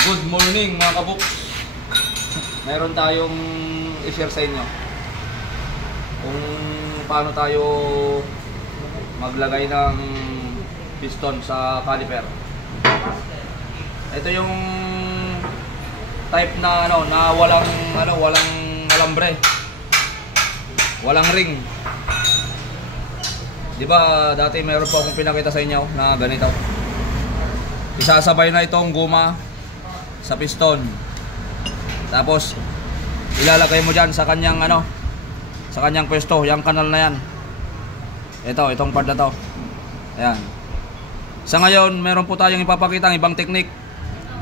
Good morning mga kabuks. Meron tayong i-share sa inyo kung paano tayo maglagay ng piston sa caliper. Ito yung type na na walang alambre. Walang ring. 'Di ba dati meron po akong pinakita sa inyo na ganito. Isasabay na itong guma sa piston. Tapos ilalagay mo diyan sa kanyang sa kanyang pwesto, yung kanal na yan. Itong part na to. Ayan. Sa ngayon, meron po tayong ipapakita ng ibang teknik.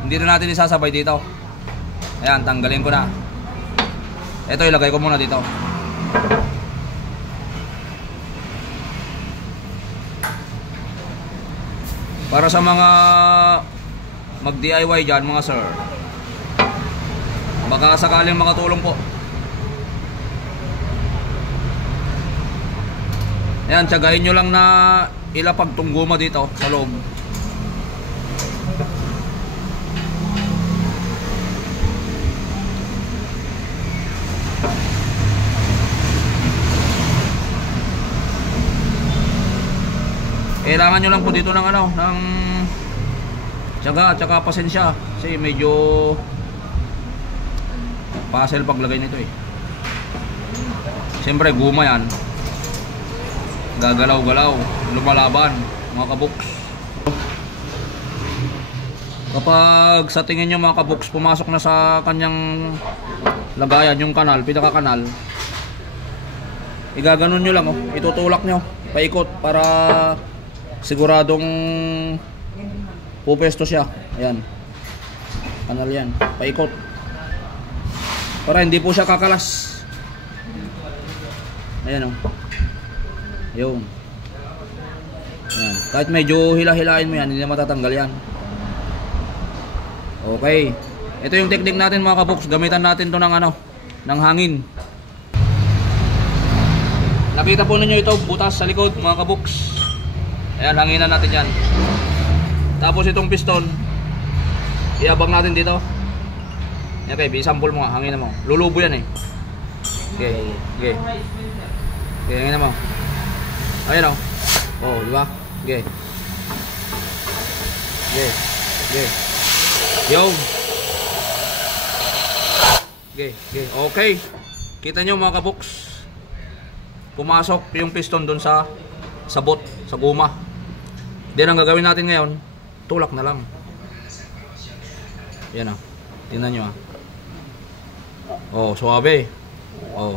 Hindi na natin isasabay dito. Ayan, tanggalin ko na. Ito ilagay ko muna dito. Para sa mga mag-DIY dyan mga sir, baka sakaling makatulong po. Ayan, tiyagahin nyo lang na ilapag tong guma dito sa loob. Kailangan nyo lang po dito ng ng tiyaga at saka pasensya kasi medyo puzzle paglagay nito eh. Siyempre guma yan, gagalaw-galaw, lumalaban mga kabuks. Kapag sa tingin nyo mga kabuks pumasok na sa kanyang lagayan yung kanal, pinaka-kanal, igaganon nyo lang itutulak nyo paikot para siguradong pupesto siya. Ayan, kanal yan, paikot para hindi po siya kakalas. Ayan yun. Ayan. Kahit medyo hila-hilain mo yan, hindi na matatanggal yan. Okay, ito yung technique natin mga kabuks. Gamitan natin to ng ng hangin. Nakita po ninyo ito, butas sa likod mga kabuks. Ayan, hanginan natin yan. Tapos itong piston iabang natin dito. Okay, i-sample mo nga, hanginan mo. Lulubo yan eh. Okay, okay. Okay, hanginan mo. Ayan oh, diba? Okay. Okay, okay. Yo. Okay, okay. Okay. Kita nyo mga kabuks, pumasok yung piston dun sa sabot, sa guma. Then ang gagawin natin ngayon, tulak na lang. Yan tingnan nyo Oh, suabe. Oh.